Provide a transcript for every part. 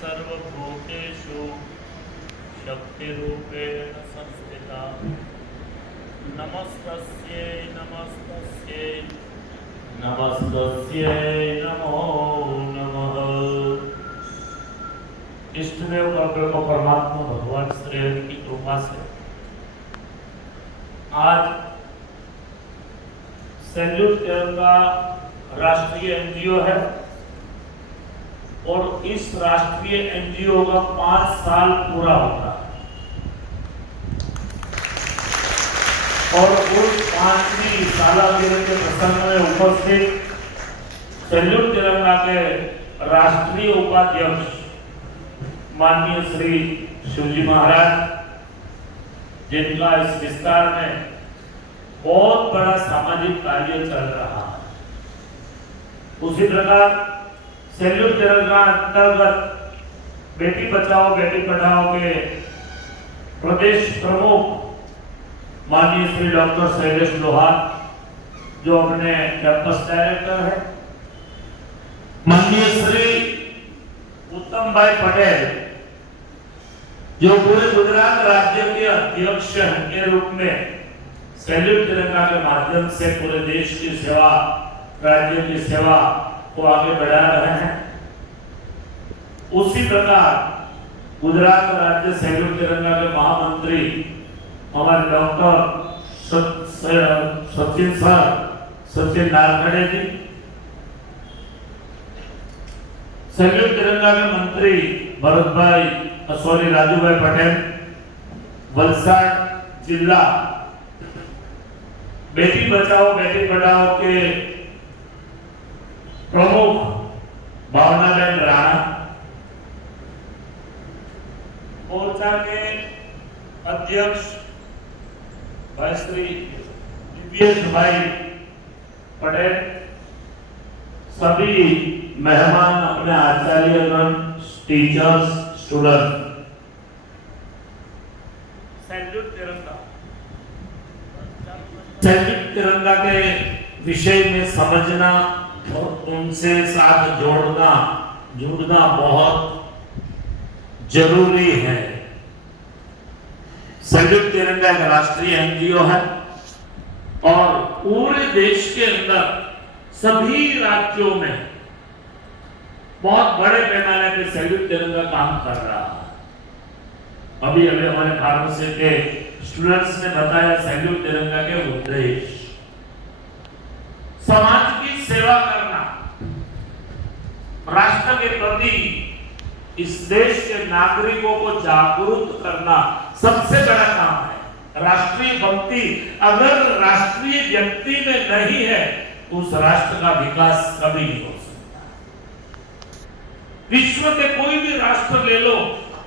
सर्वभूतेषु शक्तिरूपेण संस्थिता। नमस्तस्यै नमस्तस्यै नमस्तस्यै नमो नमः। इष्टदेव का परमात्मा भगवान श्री हरि की कृपा से आज सैल्यूट तिरंगा राष्ट्रीय एनजीओ है और इस राष्ट्रीय एनजीओ का 5 साल पूरा होगा और उस 5वीं सालगिरह के प्रसंग में उपस्थित सैल्यूट तिरंगा के राष्ट्रीय उपाध्यक्ष माननीय श्री शिवजी महाराज, जिनका इस विस्तार में बहुत बड़ा सामाजिक कार्य चल रहा है, उसी प्रकार सैल्यूट तिरंगा अंतर्गत बेटी बचाओ बेटी पढ़ाओ के प्रदेश प्रमुख माननीय श्री डॉक्टर शैलेश लोहार, जो अपने कैंपस डायरेक्टर है, माननीय श्री उत्तम भाई पटेल, जो पूरे गुजरात राज्य के अध्यक्ष के रूप में सैल्यूट तिरंगा के माध्यम से पूरे देश की सेवा, राज्य की सेवा को आगे बढ़ा रहे हैं। उसी प्रकार गुजरात राज्य सैल्यूट तिरंगा के महामंत्री हमारे डॉक्टर सचिन नारखड़े जी, सैल्यूट तिरंगा के मंत्री भरत भाई राजूभाई पटेल, वलसाड जिला बेटी बचाओ बेटी पढ़ाओ के प्रमुख भावनाबेन राणा, मोर्चा के अध्यक्ष भाई श्री दिव्येश भाई पटेल, सभी मेहमान, अपने आचार्यगण, टीचर्स, स्टूडेंट, सैल्यूट तिरंगा के विषय में समझना और उनसे साथ जुड़ना बहुत जरूरी है। सैल्यूट तिरंगा एक राष्ट्रीय एनजीओ है और पूरे देश के अंदर सभी राज्यों में बहुत बड़े पैमाने पे सैल्यूट तिरंगा काम कर रहा है। अभी हमारे फार्मेसी के स्टूडेंट्स ने बताया सैल्यूट तिरंगा के उद्देश्य समाज की सेवा करना, राष्ट्र के प्रति इस देश के नागरिकों को जागरूक करना सबसे बड़ा काम है। राष्ट्रीय भक्ति अगर राष्ट्रीय व्यक्ति में नहीं है, उस राष्ट्र का विकास कभी नहीं हो सकता। विश्व के कोई भी राष्ट्र ले लो,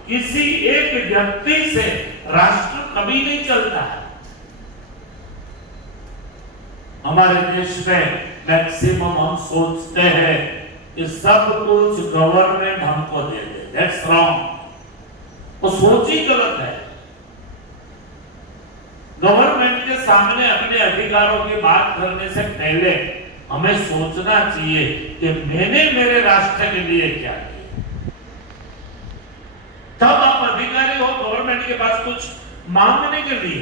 किसी एक व्यक्ति से राष्ट्र कभी नहीं चलता है। हमारे देश में मैक्सिमम हम सोचते हैं कि सब कुछ गवर्नमेंट हमको दे दे, दैट्स रॉन्ग। वो सोच ही गलत है। गवर्नमेंट के सामने अपने अधिकारों की बात करने से पहले हमें सोचना चाहिए कि मैंने मेरे राष्ट्र के लिए क्या किया। तब आप अधिकारी हो गवर्नमेंट के पास कुछ मांगने के लिए।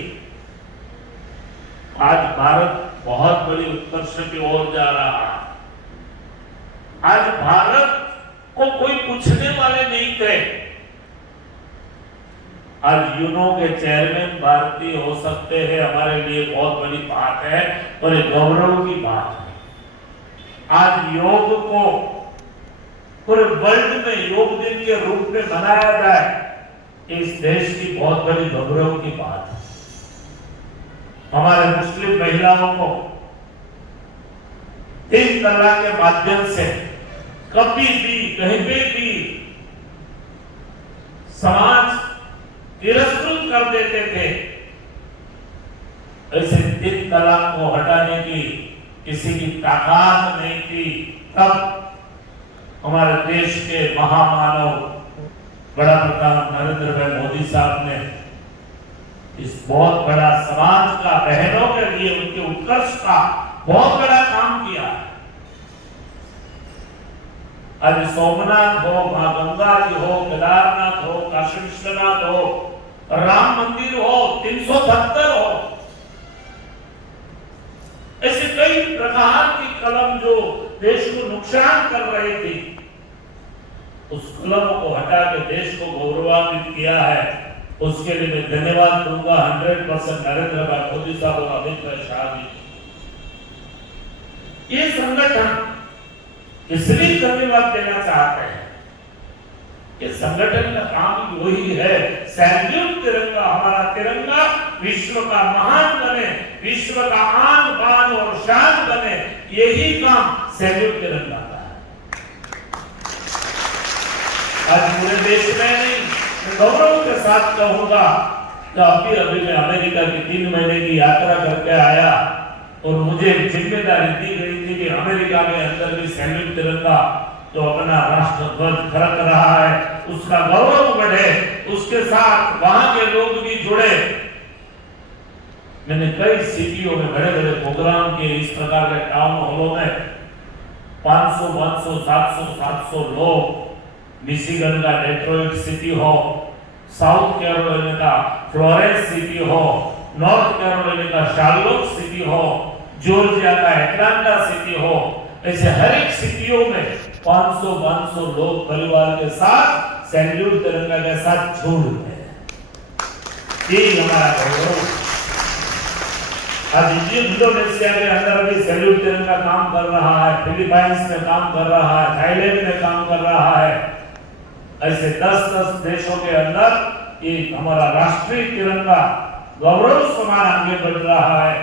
आज भारत बहुत बड़ी उत्कर्ष की ओर जा रहा है। आज भारत को कोई पूछने वाले नहीं थे। आज यूनो के चेयरमैन भारतीय हो सकते हैं, हमारे लिए बहुत बड़ी बात है और एक गौरव की बात है। आज योग को पूरे वर्ल्ड में योग दिन के रूप में मनाया जाए, इस देश की बहुत बड़ी गौरव की बात है। हमारे मुस्लिम महिलाओं को 3 तलाक के माध्यम से कभी भी कहीं पे भी समाज तिरस्कृत कर देते थे। ऐसे 3 तलाक को हटाने की किसी की ताकत नहीं थी। तब हमारे देश के महामानव बड़ा प्रधान नरेंद्र भाई मोदी साहब ने इस बहुत बड़ा समाज का, बहनों के लिए उनके उत्कर्ष का बहुत बड़ा काम किया। आज सोमनाथ हो, मां गंगा जी हो, केदारनाथ हो, काशी विश्वनाथ हो, राम मंदिर हो, 370 हो, ऐसे कई प्रकार की कलम जो देश को नुकसान कर रही थी, उस कलम को हटा के देश को गौरवान्वित किया है। उसके लिए मैं धन्यवाद दूंगा 100% नरेंद्र भाई मोदी साहब और अमित भाई शाह जी। ये संगठन इसलिए धन्यवाद देना चाहते हैं कि संगठन का काम वही है, सैल्यूट तिरंगा, हमारा तिरंगा विश्व का महान बने, विश्व का आन बान और शान बने, यही काम सैल्यूट तिरंगा का है। आज पूरे देश में नहीं, मैं गौरव के साथ कहूंगा कि अभी मैं अमेरिका की 3 महीने की यात्रा करके आया और मुझे जिम्मेदारी दी गई थी कि अमेरिका के अंदर भी सैल्यूट तिरंगा जो अपना राष्ट्र ध्वज फरक रहा है उसका गौरव बढ़े, उसके साथ वहां के लोग भी जुड़े। मैंने कई सिटियों में बड़े बड़े प्रोग्राम किए, इस प्रकार के टाउन हॉलों में 500, 500, 700, 700 लोग, मिशिगन का डेट्रॉइट सिटी हो, साउथ कैरोलिना का फ्लोरेंस सिटी हो, नॉर्थ कैरोलिना का शार्लोट सिटी हो, जॉर्जिया का एटलांटा सिटी हो, ऐसे हर एक सिटियों में 500 लोग परिवार के साथ सैल्यूट तिरंगा के साथ जुड़ गए। यही हमारा गौरव। आज इंडोनेशिया के अंदर भी सैल्यूट तिरंगा काम कर रहा है, फिलीपाइंस में काम कर रहा है, थाईलैंड में काम कर रहा है। ऐसे 10 देशों के अंदर ये हमारा राष्ट्रीय तिरंगा गौरव समान आगे बढ़ रहा है।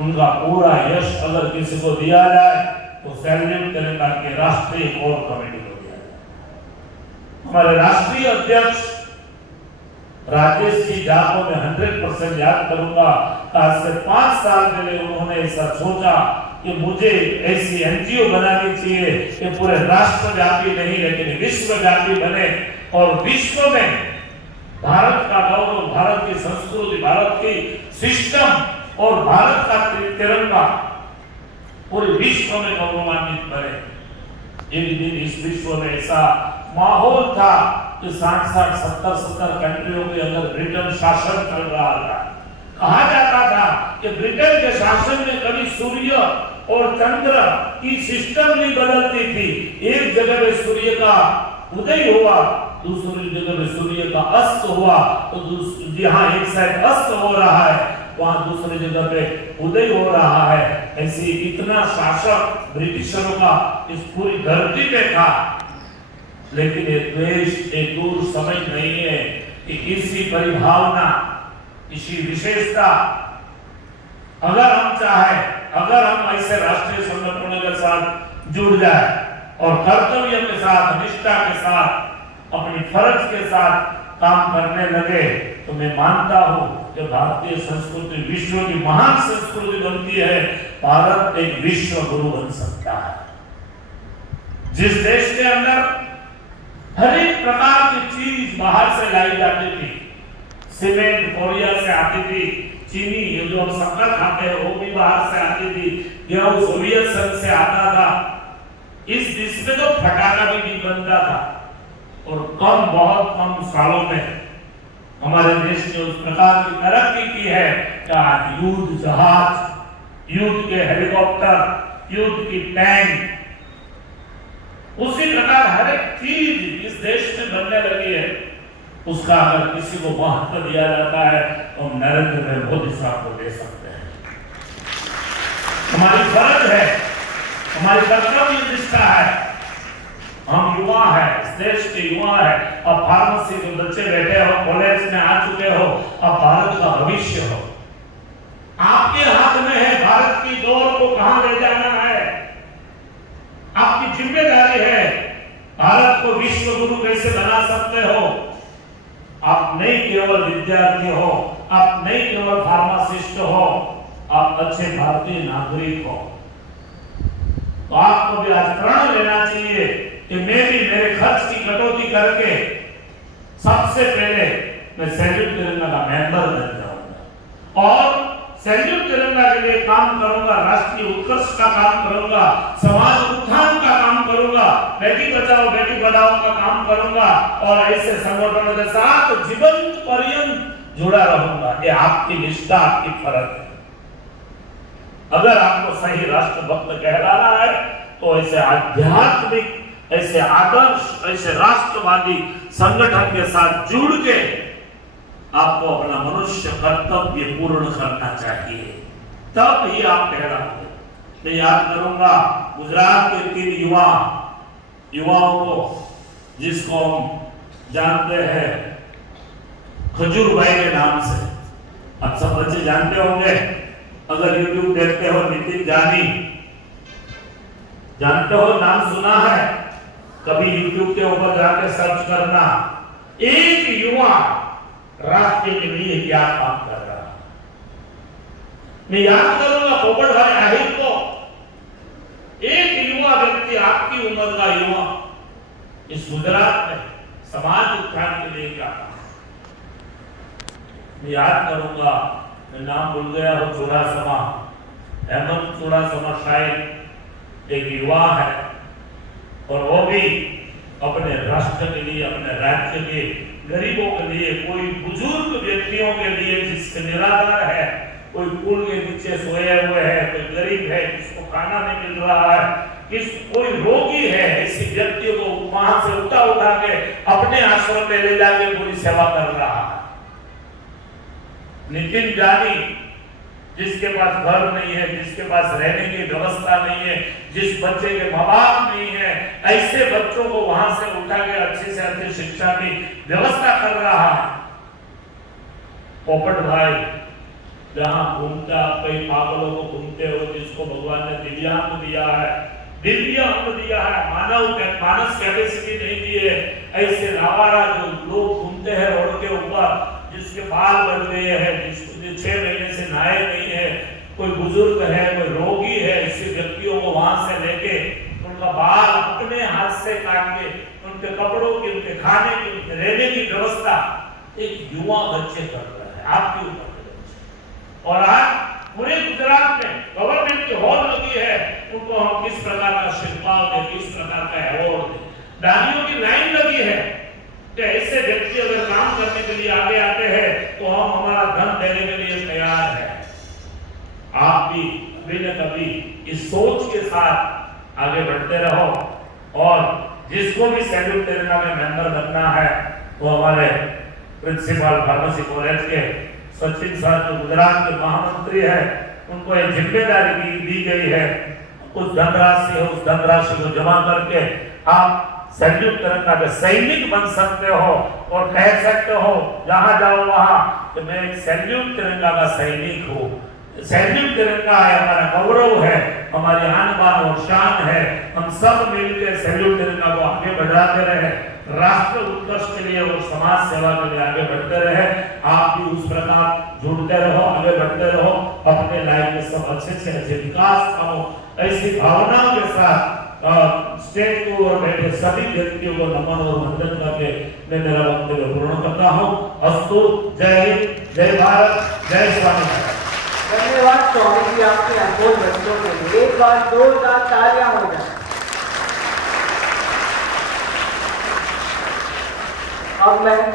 उनका पूरा यश अगर किसी को दिया जाए तो सैल्यूट तिरंगा के राष्ट्रीय कोर कमेटी को दिया जाए। हमारे राष्ट्रीय अध्यक्ष राजेश जी जाको में 100% याद करूंगा। आज से 5 साल पहले उन्होंने ऐसा सोचा कि मुझे ऐसी एनजीओ बनानी चाहिए कि पूरे राष्ट्रव्यापी नहीं लेकिन विश्वव्यापी बने और विश्व में भारत का गौरव, भारत की संस्कृति, भारत की सिस्टम और भारत का तिरंगा पूरे विश्व में गौरवान्वित बने। एक दिन इस विश्व में ऐसा माहौल था कि 60, 70 कंट्रियों के अंदर ब्रिटेन शासन कर रहा था। कहा जाता था कि ब्रिटेन के शासन में कभी सूर्य और चंद्र की सिस्टम भी बदलती थी। एक जगह में सूर्य का उदय हुआ, दूसरी जगह में सूर्य का अस्त हुआ, तो जहां एक साइड अस्त हो रहा है वहां दूसरी जगह पे उदय हो रहा है। ऐसे इतना शासक ब्रिटिशरों का इस पूरी धरती पे था, लेकिन ये द्वेष, ये दूर समझ नहीं है कि इसी परिभावना, इसी विशेषता अगर हम चाहे, अगर हम ऐसे राष्ट्रीय संगठनों के साथ जुड़ जाए और कर्तव्य के साथ, निष्ठा के साथ, अपनी फर्ज के साथ काम करने लगे तो मैं मानता हूं कि भारतीय संस्कृति विश्व की महान संस्कृति बनती है। भारत एक विश्व गुरु बन सकता है। जिस देश के अंदर हर एक प्रकार की चीज बाहर से लाई जाती थी, सीमेंट कोरिया से आती थी, चीनी ये जो हम शक्कर खाते हैं वो भी बाहर से आती थी, गेहूं सोवियत संघ से आता था। इस देश में तो फटाका भी नहीं बनता था और बहुत कम सालों में हमारे देश ने उस प्रकार की तरक्की की है कि आज युद्ध जहाज, युद्ध के हेलीकॉप्टर, युद्ध की टैंक, उसी प्रकार हर एक चीज इस देश में बनने लगी है। उसका अगर किसी को महत्व दिया जाता है तो नरेंद्र भाई मोदी साहब को दे सकते हैं। हमारी फर्ज है, हमारी कर्तव्य निष्ठा है। हम युवा है, इस देश के युवा है। अब फार्मेसी के बच्चे बैठे हो, कॉलेज में आ चुके हो, अब भारत का भविष्य हो, आपके हाथ में है भारत की दौड़ को कहां ले जाना है। आपकी जिम्मेदारी है भारत को विश्व गुरु कैसे बना सकते हो। आप नहीं केवल विद्यार्थी हो, आप नहीं केवल फार्मासिस्ट हो, आप अच्छे भारतीय नागरिक हो। तो आपको भी आज प्रण लेना चाहिए कि मैं भी मेरे खर्च की कटौती करके सबसे पहले मैं सैल्यूट तिरंगा का मेंबर बन जाऊंगा और सैल्यूट तिरंगा के लिए काम करूंगा, राष्ट्रीय उत्कर्ष का काम करूंगा, समाज उत्थान का काम करूंगा, बेटी बचाओ बेटी पढ़ाओ का काम करूंगा और ऐसे संगठनों के साथ जीवन पर्यंत जुड़ा रहूंगा। ये आपकी निष्ठा, आपकी फर्ज है। अगर आपको सही राष्ट्रभक्त कहलाना है तो ऐसे आध्यात्मिक, ऐसे आदर्श, ऐसे राष्ट्रवादी संगठन के साथ जुड़ के आपको अपना मनुष्य कर्तव्य पूर्ण करना चाहिए, तब ही आप कहलाओगे। मैं याद करूंगा गुजरात के 3 युवाओं को, जिसको हम जानते हैं खजूर भाई के नाम से। आप सब बच्चे जानते होंगे, अगर यूट्यूब देखते हो, नितिन जानी, जानते हो, नाम सुना है, कभी यूट्यूब के ऊपर जाके सर्च करना। एक युवा राष्ट्र के लिए क्या काम कर रहा है। मैं याद करूंगा पोपट भाई आहिर को, एक युवा व्यक्ति, आपकी उम्र का युवा, इस गुजरात में समाज उत्थान के लिए क्या काम। मैं याद करूंगा, मैं नाम भूल गया हो, चुड़ासमा, हेमंत चुड़ासमा शायद एक युवा है और वो भी अपने राष्ट्र के लिए, अपने राज्य के गरीबों के लिए, कोई बुजुर्ग व्यक्तियों के लिए जिसके निराधार है, कोई पुल के नीचे सोए हुए है, कोई गरीब है जिसको खाना नहीं मिल रहा है, कोई रोगी है, ऐसे व्यक्तियों को वहां से उठा के अपने आश्रम में ले जाके पूरी सेवा कर रहा है। नितिन जानी, जिसके पास घर नहीं है, जिसके पास रहने की व्यवस्था नहीं है, जिस बच्चे के माँ बाप नहीं है, ऐसे बच्चों को वहां से उठा के अच्छी से अच्छी शिक्षा की व्यवस्था कर रहा है। पोपट भाई जहां घूमता, कई पागलों को घूमते हो, जिसको भगवान ने दिव्यांग दिया है, दिव्य अंग दिया है, मानस कैपेसिटी नहीं दी है, ऐसे लावारा जो लोग घूमते हैं रोड के ऊपर, जिसके बाल बढ़ गए हैं, जिसको 6 महीने से नहाए नहीं है, कोई बुजुर्ग है, कोई रोगी है, ऐसे व्यक्तियों को वहां से लेके उनका बाल अपने हाथ से काट के उनके कपड़ों की, उनके खाने की, उनके रहने की व्यवस्था एक युवा बच्चे कर रहे हैं, आपके ऊपर के बच्चे। और आज पूरे गुजरात में गवर्नमेंट की हॉल लगी है, उनको हम किस प्रकार का शिल्पाओ दें, किस प्रकार का अवार्ड दें, दानियों की लाइन लगी है कि ऐसे व्यक्ति अगर काम करने के लिए आगे आते हैं तो हम हमारा धन देने के लिए तैयार है। आप भी कभी न कभी इस सोच के साथ आगे बढ़ते रहो और जिसको भी सैल्यूट तिरंगा में मेंबर बनना है वो हमारे प्रिंसिपल फार्मेसी कॉलेज के सचिन सर, जो गुजरात के महामंत्री है, उनको एक जिम्मेदारी दी गई है। उस धनराशि है, उस धनराशि को जमा करके आप सैल्यूट तिरंगा के सैनिक बन सकते हो और कह सकते हो जहां जाओ वहां कि मैं एक सैल्यूट तिरंगा का सैनिक हूँ। सैल्यूट तिरंगा है, हमारा गौरव है, हमारी आन बान और शान है। हम सब मिलकर सैल्यूट तिरंगा को आगे बढ़ाते रहे, राष्ट्र उत्कर्ष के लिए और समाज सेवा के लिए आगे बढ़ते रहे। आप भी उस प्रकार जुड़ते रहो, आगे बढ़ते रहो, अपने लाइफ में सब अच्छे से अच्छे विकास करो। ऐसी भावनाओं के साथ स्टेज को और बैठे सभी व्यक्तियों को नमन और वंदन करके मैं मेरा वक्तव्य पूर्ण करता हूँ। अस्तु। जय हिंद, जय भारत, जय स्वामी। धन्यवाद स्वामी जी आपके अनमोल बच्चों के लिए। एक बार जोरदार तालियां हो जाए। अब मैं